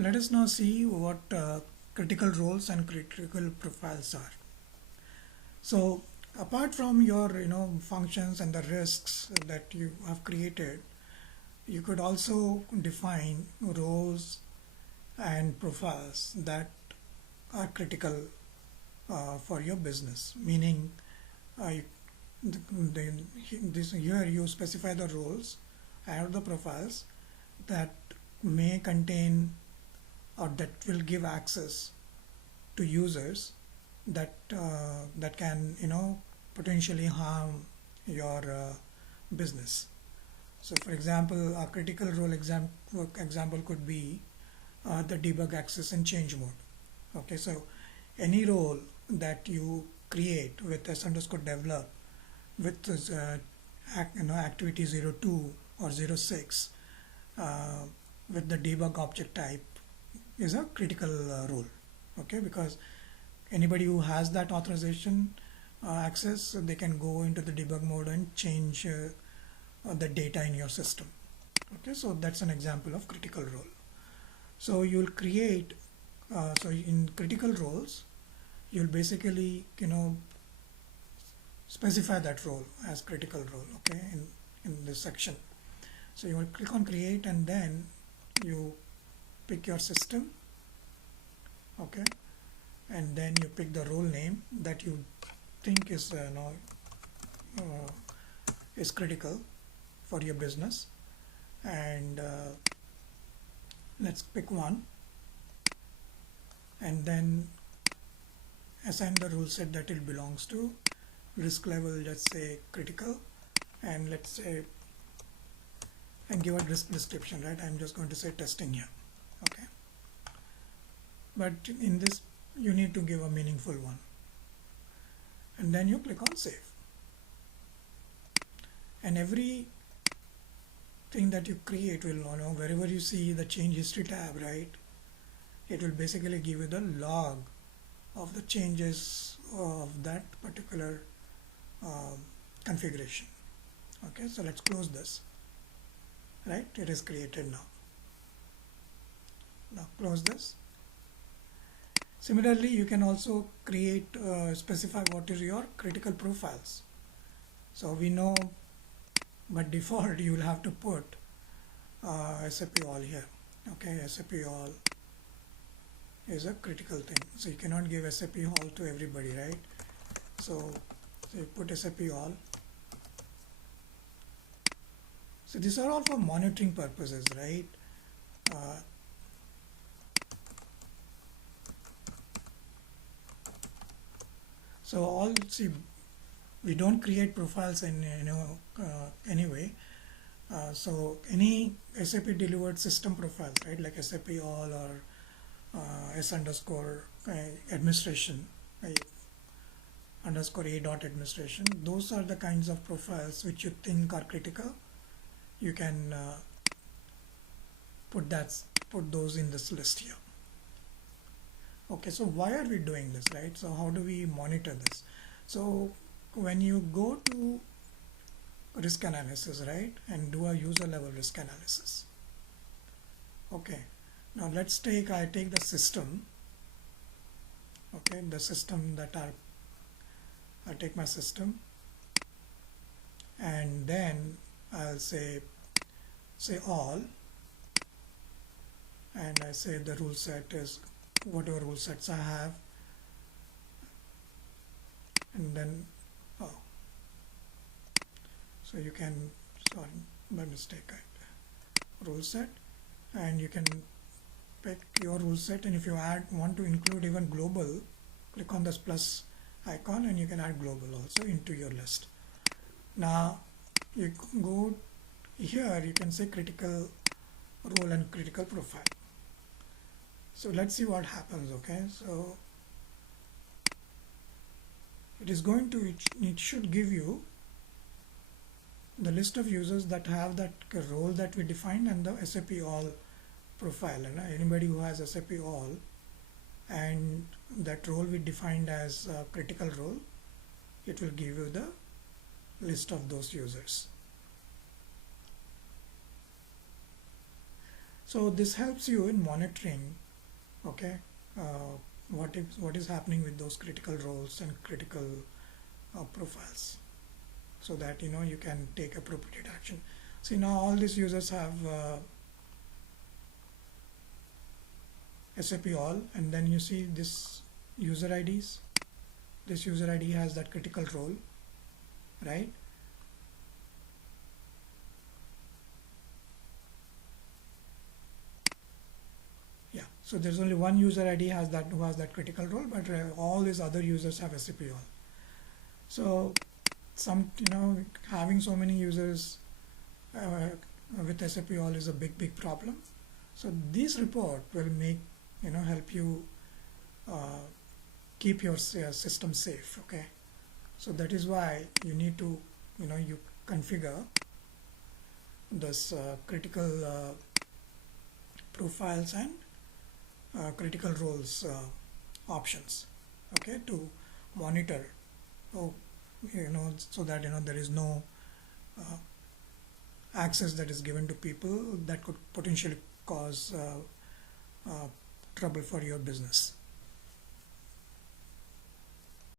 Let us now see what critical roles and critical profiles are. So apart from your functions and the risks that you have created, you could also define roles and profiles that are critical for your business. Meaning, you, the, this here you specify the roles and the profiles that may contain or that will give access to users that can potentially harm your business. So for example, a critical role example could be the debug access and change mode. Okay, so any role that you create with s underscore develop with activity 02 or 06 uh, with the debug object type is a critical role. Okay, because anybody who has that authorization access, they can go into the debug mode and change the data in your system. Okay, so that's an example of critical role. So you'll create so in critical roles you'll basically specify that role as critical role, okay, in this section. So you will click on create and then you pick your system, okay, and then you pick the role name that you think is critical for your business, and let's pick one and then assign the rule set that it belongs to. Risk level, let's say critical, and let's say and give a risk description, right? I'm just going to say testing here, okay, but in this you need to give a meaningful one, and then you click on save, and every thing that you create will wherever you see the change history tab, right, it will basically give you the log of the changes of that particular configuration. Okay, so let's close this, right? It is created now close this. Similarly, you can also create specify what is your critical profiles. So we know by default you will have to put SAP all here. Okay, SAP all is a critical thing, so you cannot give SAP all to everybody, right? So you put SAP all. So these are all for monitoring purposes, right? So all, see, we don't create profiles in anyway. So any SAP delivered system profiles, right, like SAP all or s underscore administration underscore a dot administration, those are the kinds of profiles which you think are critical. You can put those in this list here. Okay, so why are we doing this, right? So how do we monitor this? So when you go to risk analysis, right, and do a user level risk analysis, okay, now let's I take the system, okay, the system that I take my system, and then I'll say all, and I say the rule set is whatever rule sets I have, and then so you can, sorry, by mistake, rule set, and you can pick your rule set, and if you want to include even global, click on this plus icon and you can add global also into your list. Now you go here, you can say critical role and critical profile. So let's see what happens. Okay, so it should give you the list of users that have that role that we defined and the SAP all profile, and anybody who has SAP all and that role we defined as a critical role, it will give you the list of those users. So this helps you in monitoring, okay, uh, what is happening with those critical roles and critical profiles, so that you can take appropriate action. See, now all these users have SAP all, and then you see this user IDs. This user ID has that critical role, right? Yeah, so there's only one user ID who has that critical role, but all these other users have SAP all. So having so many users with SAP all is a big problem. So this report will help you uh, keep your system safe. Okay, so that is why you need to you configure this critical profiles and critical roles options, okay, to monitor, oh, so that there is no uh, access that is given to people that could potentially cause trouble for your business.